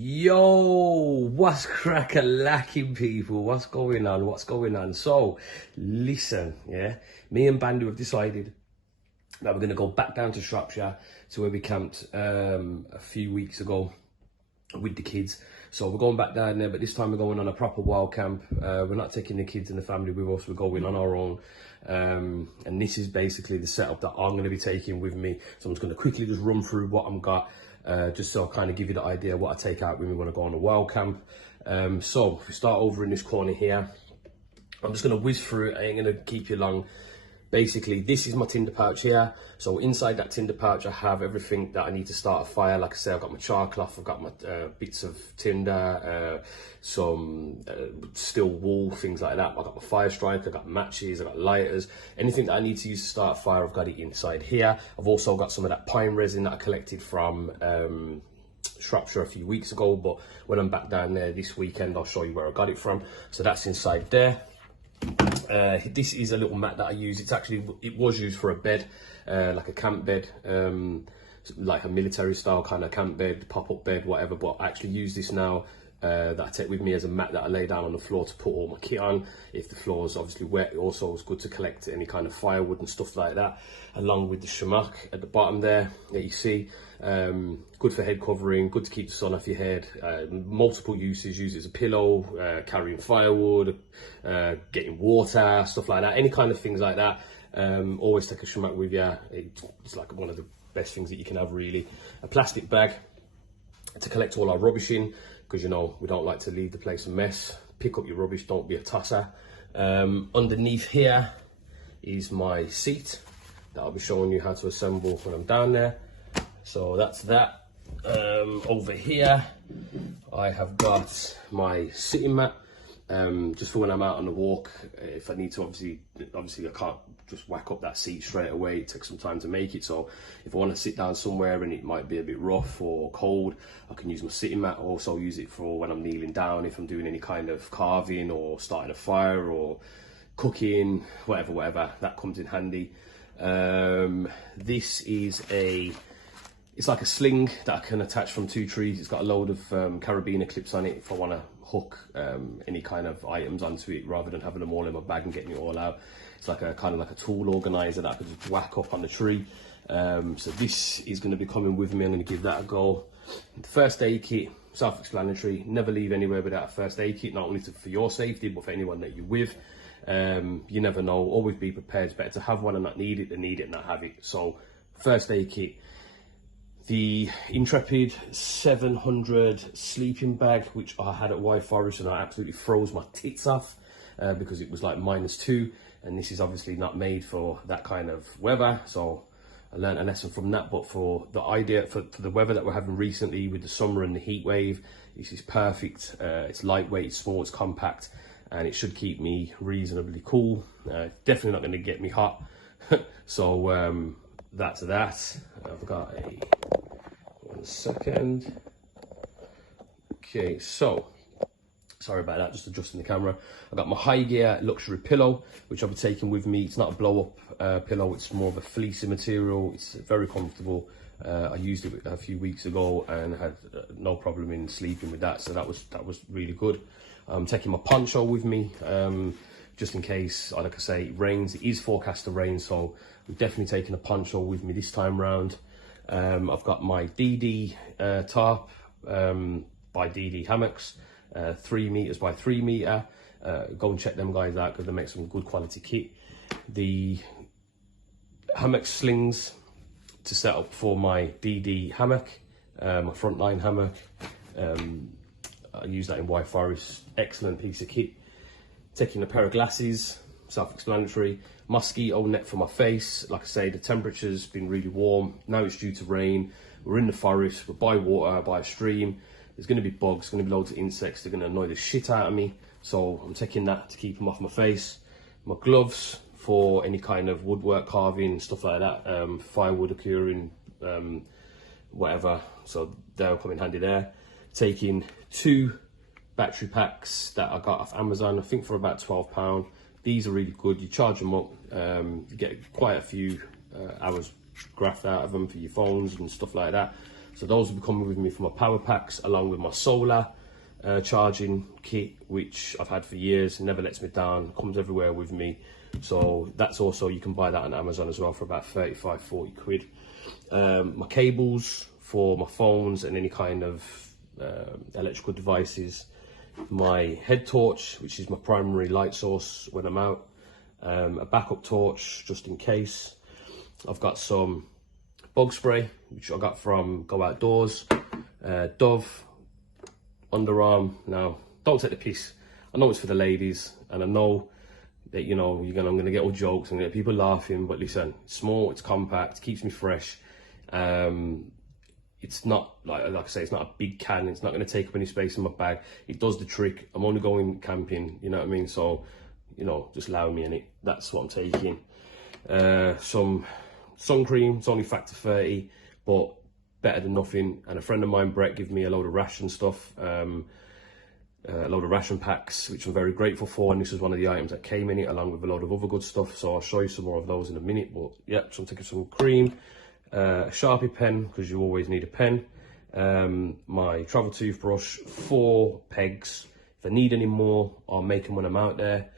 Yo, what's crack-a-lacking, people? What's going on? What's going on? So, listen, yeah, me and Bandu have decided that we're going to go back down to Shropshire to where we camped a few weeks ago with the kids. So we're going back down there, but this time we're going on a proper wild camp. We're not taking the kids and the family with us, we're going on our own. And this is basically the setup that I'm going to be taking with me. So I'm just going to quickly just run through what I've got, just so I kind of give you the idea of what I take out with me when I go on a wild camp. So if we start over in this corner here, I'm just going to whiz through it. I ain't going to keep you long. Basically, this is my tinder pouch here. So inside that tinder pouch, I have everything that I need to start a fire. Like I say, I've got my char cloth, I've got my bits of tinder, some steel wool, things like that. I've got my fire strike, I've got matches, I've got lighters. Anything that I need to use to start a fire, I've got it inside here. I've also got some of that pine resin that I collected from Shropshire a few weeks ago. But when I'm back down there this weekend, I'll show you where I got it from. So that's inside there. This is a little mat that I use. It was used for a bed, like a camp bed, like a military style kind of camp bed, pop-up bed, whatever. But I actually use this now that I take with me as a mat that I lay down on the floor to put all my kit on. If the floor is obviously wet, it also is good to collect any kind of firewood and stuff like that, along with the HAMMOCK at the bottom there that you see. Good for head covering, good to keep the sun off your head. Multiple uses, use it as a pillow, carrying firewood, getting water, stuff like that, any kind of things like that. Always take a HAMMOCK with you. It's like one of the best things that you can have, really. A plastic bag to collect all our rubbish in, because you know we don't like to leave the place a mess. Pick up your rubbish, don't be a tosser. Underneath here is my seat that I'll be showing you how to assemble when I'm down there. So that's that. Over here I have got my sitting mat, just for when I'm out on the walk. If I need to, obviously I can't just whack up that seat straight away. It takes some time to make it. So if I want to sit down somewhere and it might be a bit rough or cold, I can use my sitting mat. Also use it for when I'm kneeling down, if I'm doing any kind of carving or starting a fire or cooking, whatever, that comes in handy. This is it's like a sling that I can attach from two trees. It's got a load of carabiner clips on it if I want to hook any kind of items onto it, rather than having them all in my bag and getting it all out. It's like a kind of like a tool organizer that I could just whack up on the tree. So this is going to be coming with me. I'm going to give that a go. The first aid kit, self-explanatory. Never leave anywhere without a first aid kit, not only for your safety, but for anyone that you're with. You never know, always be prepared. It's better to have one and not need it than need it and not have it. So first aid kit. The Intrepid 700 sleeping bag, which I had at White Forest, and I absolutely froze my tits off because it was like -2, and this is obviously not made for that kind of weather. So I learned a lesson from that. But for the idea, for the weather that we're having recently with the summer and the heat wave, this is perfect. It's lightweight, it's small, it's compact, and it should keep me reasonably cool. Definitely not going to get me hot. So that's that. I've got one second. Okay, so sorry about that, just adjusting the camera. I've got my high gear luxury pillow, which I'll be taking with me. It's not a blow up pillow, it's more of a fleecy material. It's very comfortable. I used it a few weeks ago and had no problem in sleeping with that, so that was really good. I'm taking my poncho with me, just in case, like I say, it rains. It is forecast to rain, so I'm definitely taking a poncho with me this time round. I've got my DD Tarp by DD hammocks, 3 meters by 3 meter. Go and check them guys out because they make some good quality kit. The hammock slings to set up for my DD hammock, my frontline hammock. I use that in White Forest, excellent piece of kit. Taking a pair of glasses, self-explanatory. Mosquito net for my face. Like I say, the temperature's been really warm. Now it's due to rain. We're in the forest, we're by water, by a stream. There's going to be bugs, going to be loads of insects. They're going to annoy the shit out of me. So I'm taking that to keep them off my face. My gloves for any kind of woodwork, carving, stuff like that. Firewood occurring, whatever. So they'll come in handy there. Taking 2 battery packs that I got off Amazon, I think for about £12. These are really good. You charge them up, you get quite a few hours graphed out of them for your phones and stuff like that. So those will be coming with me for my power packs, along with my solar charging kit, which I've had for years, never lets me down, comes everywhere with me. So that's also, you can buy that on Amazon as well for about 35-40 quid. My cables for my phones and any kind of electrical devices, my head torch, which is my primary light source when I'm out, a backup torch just in case. I've got some bug spray, which I got from Go Outdoors, Dove, underarm. Now, don't take the piss. I know it's for the ladies, and I know that, you know, I'm gonna get all jokes and get people laughing, but listen, it's small, it's compact, keeps me fresh. It's not, like I say, it's not a big can, it's not gonna take up any space in my bag. It does the trick. I'm only going camping, you know what I mean? So, you know, just allow me in it. That's what I'm taking. Some sun cream, it's only factor 30, but better than nothing. And a friend of mine, Brett, gave me a load of ration stuff, a load of ration packs, which I'm very grateful for, and this was one of the items that came in it, along with a load of other good stuff. So I'll show you some more of those in a minute. But yeah, so I'm taking some cream, a Sharpie pen, because you always need a pen, my travel toothbrush, 4 pegs. If I need any more, I'll make them when I'm out there.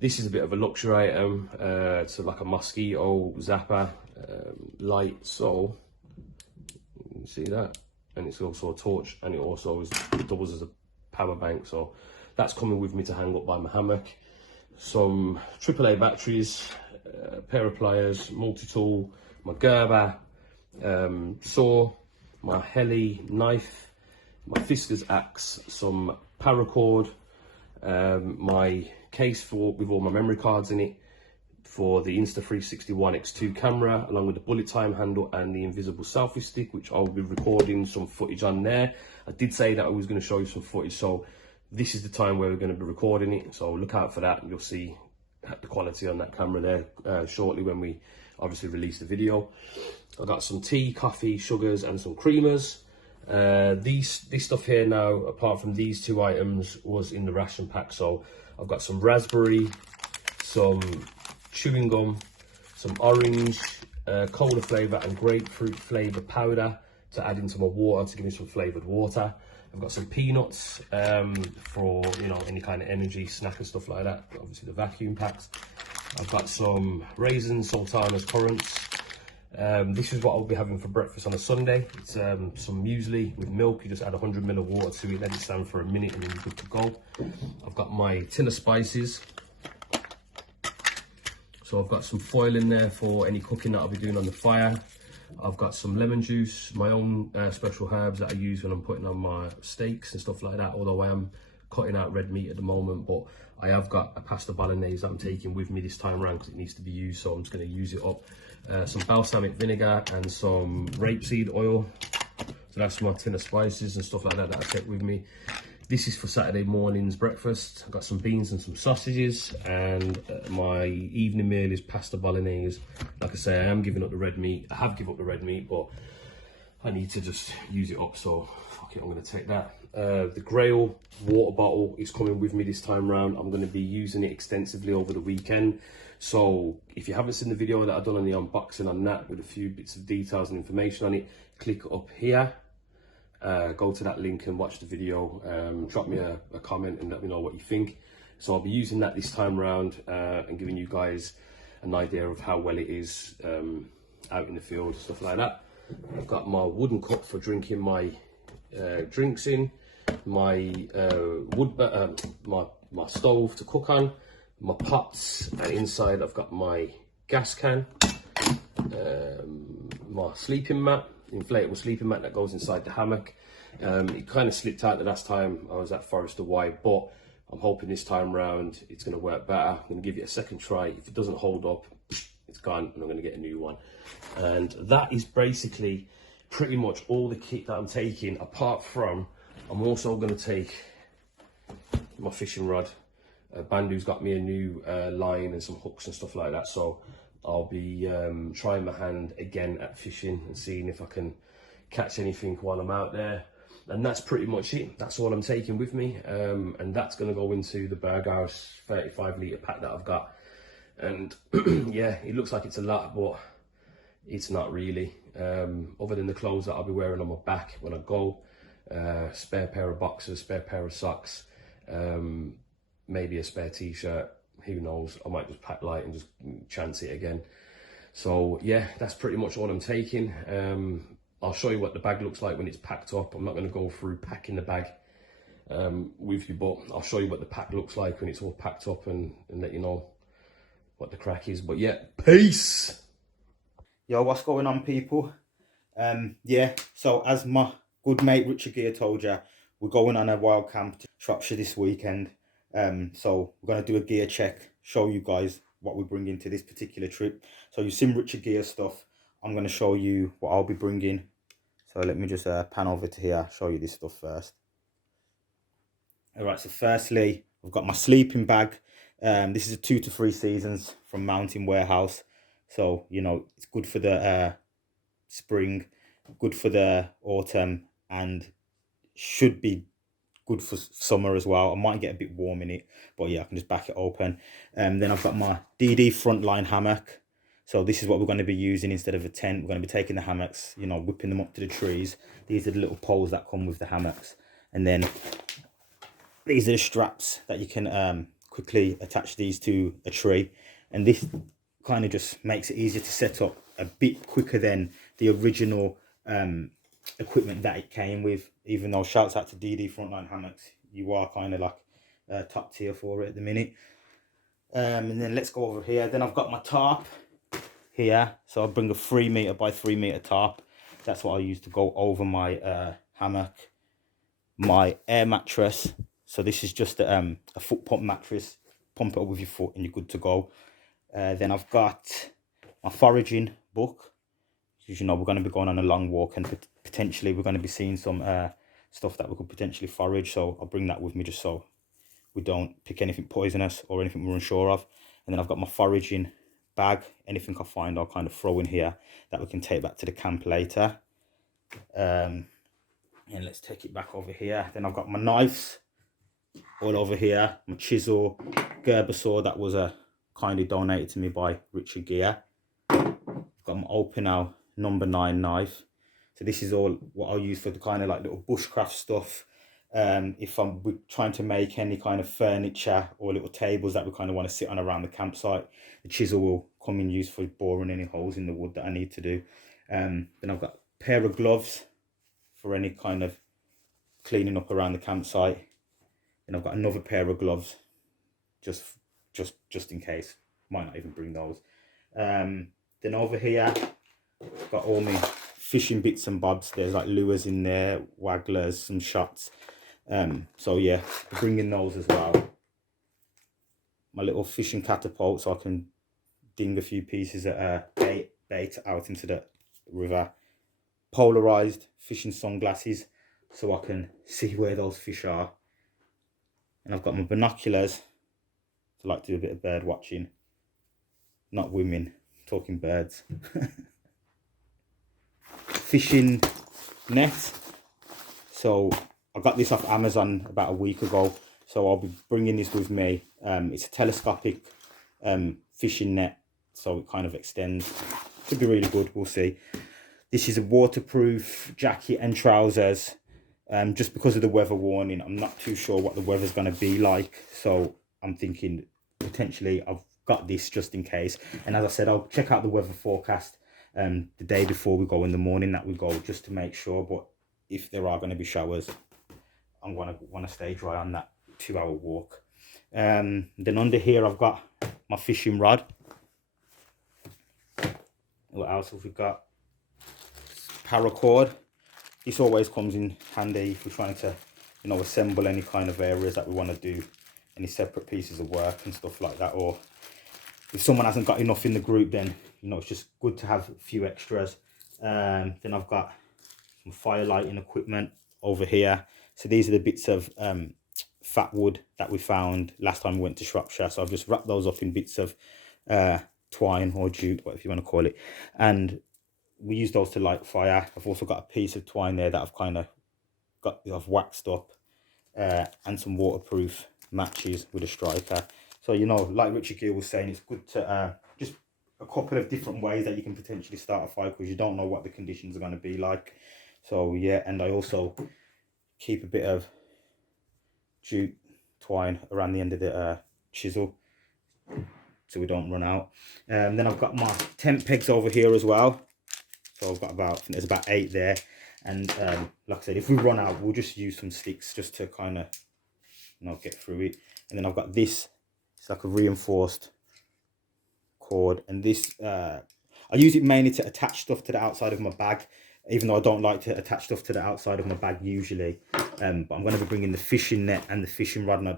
This is a bit of a luxury item. It's like a mosquito zapper light, so you can see that, and it's also a torch, and it also doubles as a power bank. So that's coming with me to hang up by my hammock. Some AAA batteries, a pair of pliers, multi-tool, my Gerber saw, my heli knife, my Fisker's axe, some paracord, my case with all my memory cards in it for the Insta360 One X2 camera, along with the bullet time handle and the invisible selfie stick, which I'll be recording some footage on there. I did say that I was going to show you some footage, so this is the time where we're going to be recording it, so look out for that. You'll see the quality on that camera there shortly when we obviously release the video. I've got some tea, coffee, sugars and some creamers. This stuff here now, apart from these 2 items, was in the ration pack. So I've got some raspberry, some chewing gum, some orange, cola flavour and grapefruit flavour powder to add into my water to give me some flavoured water. I've got some peanuts for, you know, any kind of energy snack and stuff like that. Obviously the vacuum packs. I've got some raisins, sultanas, currants. This is what I'll be having for breakfast on a Sunday. It's some muesli with milk. You just add 100 ml of water to it, let it stand for a minute, and then you're good to go. I've got my tin of spices. So I've got some foil in there for any cooking that I'll be doing on the fire. I've got some lemon juice, my own special herbs that I use when I'm putting on my steaks and stuff like that, although I am cutting out red meat at the moment. But I have got a pasta bolognese that I'm taking with me this time around because it needs to be used, so I'm just going to use it up. Some balsamic vinegar and some rapeseed oil. So that's my tin of spices and stuff like that that I take with me. This is for Saturday morning's breakfast. I've got some beans and some sausages, and my evening meal is pasta bolognese. Like I say, I am giving up the red meat. I have given up the red meat, but I need to just use it up, so fuck it, I'm going to take that. The Grail water bottle is coming with me this time round. I'm going to be using it extensively over the weekend. So if you haven't seen the video that I've done on the unboxing on that with a few bits of details and information on it, click up here. Go to that link and watch the video. Drop me a comment and let me know what you think. So I'll be using that this time round and giving you guys an idea of how well it is out in the field, stuff like that. I've got my wooden cup for drinking my drinks in, my my stove to cook on, my pots, and inside I've got my gas can, my sleeping mat, inflatable sleeping mat that goes inside the hammock. It kind of slipped out the last time I was at Forester White, but I'm hoping this time round it's going to work better. I'm going to give it a second try. If it doesn't hold up, it's gone, and I'm going to get a new one. And that is basically pretty much all the kit that I'm taking, apart from I'm also going to take my fishing rod. Bandu's got me a new line and some hooks and stuff like that, so I'll be trying my hand again at fishing and seeing if I can catch anything while I'm out there. And that's pretty much it. That's all I'm taking with me, and that's going to go into the Berghaus 35 litre pack that I've got. And yeah, it looks like it's a lot, but it's not really. other than the clothes that I'll be wearing on my back when I go. Spare pair of boxers, spare pair of socks, maybe a spare t-shirt, who knows. I might just pack light and just chance it again. So yeah, that's pretty much all I'm taking. I'll show you what the bag looks like when it's packed up. I'm not going to go through packing the bag with you, but I'll show you what the pack looks like when it's all packed up and let you know what the crack is. But yeah, peace. Yo, what's going on, people? Yeah, so as my good mate Richard Gear told you, we're going on a wild camp to Shropshire this weekend. So we're going to do a gear check, show you guys what we bring into this particular trip. So you've seen Richard Gear stuff. I'm going to show you what I'll be bringing. So let me just pan over to here, show you this stuff first. Alright, so firstly, I've got my sleeping bag. This is a 2 to 3 seasons from Mountain Warehouse. So, you know, it's good for the spring, good for the autumn, and should be good for summer as well. I might get a bit warm in it, but yeah, I can just back it open. Then I've got my DD FRONTLINE hammock. So this is what we're going to be using instead of a tent. We're going to be taking the hammocks, you know, whipping them up to the trees. These are the little poles that come with the hammocks. And then these are the straps that you can quickly attach these to a tree. And this kind of just makes it easier to set up a bit quicker than the original equipment that it came with. Even though shouts out to DD FRONTLINE hammocks, you are kind of like top tier for it at the minute. And then let's go over here. Then I've got my tarp here, so I'll bring a 3 meter by 3 meter tarp. That's what I use to go over my hammock. My air mattress, so this is just a foot pump mattress. Pump it up with your foot and you're good to go. Then I've got my foraging book, because you know we're going to be going on a long walk and potentially we're going to be seeing some stuff that we could potentially forage, so I'll bring that with me just so we don't pick anything poisonous or anything we're unsure of. And then I've got my foraging bag. Anything I find I'll kind of throw in here that we can take back to the camp later. And let's take it back over here. Then I've got my knives all over here, my chisel, Gerber saw that was kindly donated to me by Richard Gear. I've got my Opinel number 9 knife. So this is all what I'll use for the kind of like little bushcraft stuff. If I'm trying to make any kind of furniture or little tables that we kind of want to sit on around the campsite, the chisel will come in use for boring any holes in the wood that I need to do. Then I've got a pair of gloves for any kind of cleaning up around the campsite. Then I've got another pair of gloves just in case. Might not even bring those. Then over here I've got all my fishing bits and bobs. There's like lures in there, wagglers, some shots. So yeah, bringing those as well. My little fishing catapult so I can ding a few pieces of bait out into the river. Polarized fishing sunglasses so I can see where those fish are. And I've got my binoculars to like do a bit of bird watching. Not women, talking birds. Fishing net. So I got this off Amazon about a week ago, so I'll be bringing this with me. It's a telescopic fishing net, so it kind of extends. Could be really good, we'll see. This is a waterproof jacket and trousers. Just because of the weather warning, I'm not too sure what the weather's going to be like, so I'm thinking potentially I've got this just in case. And as I said, I'll check out the weather forecast the day before we go, in the morning that we go, just to make sure. But if there are going to be showers, I'm going to want to stay dry on that 2-hour walk. Then under here I've got my fishing rod. What else have we got? Paracord. This always comes in handy if we're trying to, you know, assemble any kind of areas that we want to do, any separate pieces of work and stuff like that. Or if someone hasn't got enough in the group, then, you know, it's just good to have a few extras. Then I've got some fire lighting equipment over here. So these are the bits of fat wood that we found last time we went to Shropshire. So I've just wrapped those up in bits of twine or jute, whatever you want to call it. And we use those to light fire. I've also got a piece of twine there that I've waxed up, and some waterproof matches with a striker. So, you know, like Richard Gear was saying, it's good to just a couple of different ways that you can potentially start a fire, because you don't know what the conditions are going to be like. So yeah, and I also keep a bit of jute twine around the end of the chisel so we don't run out. Then I've got my tent pegs over here as well. So I've got about, I think there's about 8 there. And like I said, if we run out, we'll just use some sticks just to kind of, you know, get through it. And then I've got this, it's like a reinforced cord. And this, I use it mainly to attach stuff to the outside of my bag, even though I don't like to attach stuff to the outside of my bag usually. But I'm going to be bringing the fishing net and the fishing rod, and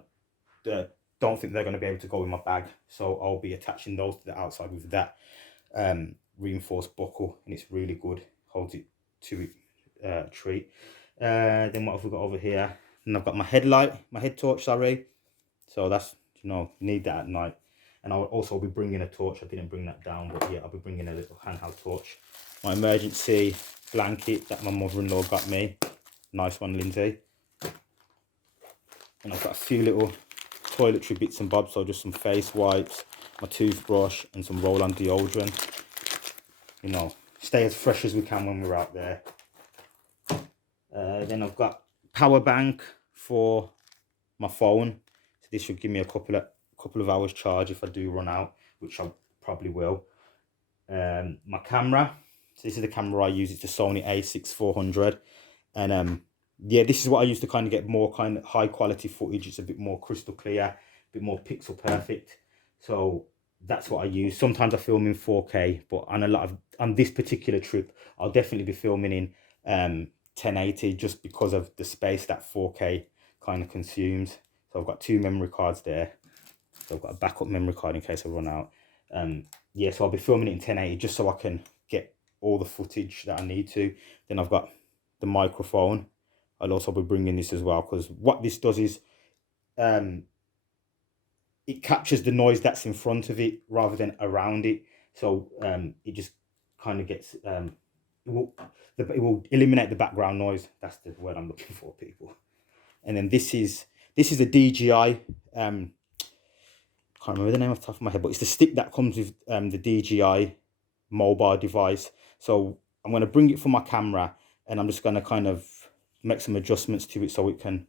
I don't think they're going to be able to go in my bag. So I'll be attaching those to the outside with that reinforced buckle, and it's really good, holds it to it treat. Then what have we got over here? And I've got my headlight, my head torch, sorry. So that's, you know, need that at night. And I'll also be bringing a torch. I didn't bring that down, but yeah, I'll be bringing a little handheld torch. My emergency blanket that my mother-in-law got me, nice one, Lindsay. And I've got a few little toiletry bits and bobs, so just some face wipes, my toothbrush, and some roll-on deodorant. You know, stay as fresh as we can when we're out there. Then I've got power bank for my phone. So this should give me a couple of hours charge if I do run out, which I probably will. My camera. So this is the camera I use. It's the Sony a6400, and yeah, this is what I use to kind of get more kind of high quality footage. It's a bit more crystal clear, a bit more pixel perfect. So that's what I use. Sometimes I film in 4K, but on this particular trip, I'll definitely be filming in 1080, just because of the space that 4K kind of consumes. So I've got 2 memory cards there. So I've got a backup memory card in case I run out. Yeah, so I'll be filming it in 1080 just so I can get all the footage that I need to. Then I've got the microphone. I'll also be bringing this as well, because what this does is it captures the noise that's in front of it rather than around it. So it just kind of gets, it will eliminate the background noise. That's the word I'm looking for, people. And then this is a DJI, can't remember the name off the top of my head, but it's the stick that comes with the DJI mobile device. So I'm going to bring it for my camera, and I'm just going to kind of make some adjustments to it so it can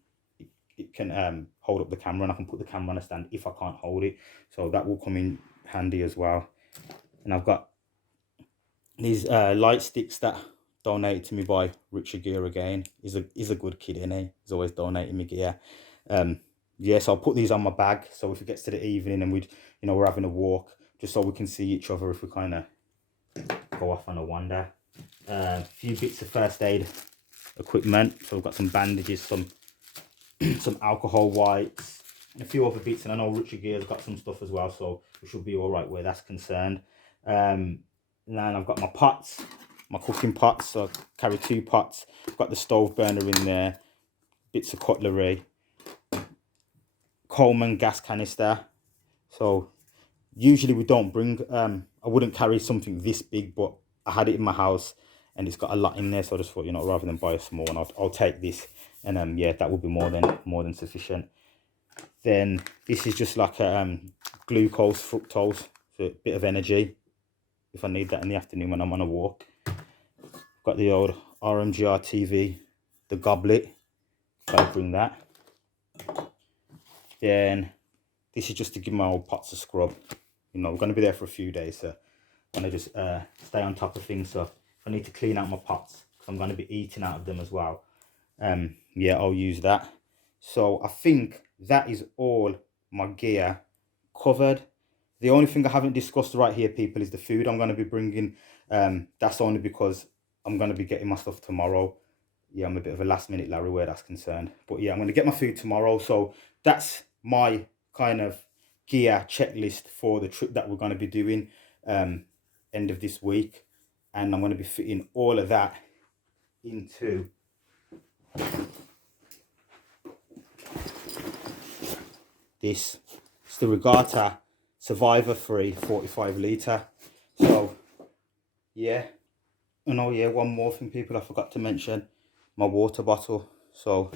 hold up the camera, and I can put the camera on a stand if I can't hold it. So that will come in handy as well. And I've got these light sticks that donated to me by Richard Gear again. He's a good kid, isn't he? He's always donating me gear. Yeah, so I'll put these on my bag, so if it gets to the evening and we're having a walk, just so we can see each other if we kind of go off on a wander. A few bits of first aid equipment. So we've got some bandages, some alcohol wipes, and a few other bits. And I know Richard Gear's got some stuff as well, so we should be all right where that's concerned. And then I've got my pots, my cooking pots. So I carry 2 pots. I've got the stove burner in there, bits of cutlery, Coleman gas canister. So usually we don't bring, I wouldn't carry something this big, but I had it in my house and it's got a lot in there, so I just thought, you know, rather than buy a small one, I'll take this. And yeah, that will be more than sufficient. Then this is just like a glucose, fructose, so a bit of energy if I need that in the afternoon when I'm on a walk. Got the old RMGR TV, the goblet, I'll bring that. Then this is just to give my old pots a scrub. You know, we're going to be there for a few days, so I'm going to just stay on top of things. So if I need to clean out my pots, because I'm going to be eating out of them as well, yeah, I'll use that. So I think that is all my gear covered. The only thing I haven't discussed right here, people, is the food I'm going to be bringing. That's only because I'm going to be getting my stuff tomorrow. Yeah, I'm a bit of a last minute Larry where that's concerned. But yeah, I'm going to get my food tomorrow. So that's my kind of gear checklist for the trip that we're going to be doing end of this week. And I'm going to be fitting all of that into this. It's the Regatta Survivor Free 45 litre. So yeah. And oh yeah, one more thing, people, I forgot to mention, my water bottle. So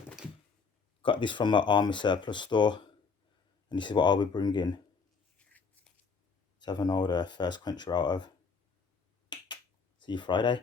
got this from my army surplus store, and this is what I'll be bringing have an old first quencher out of. See you Friday.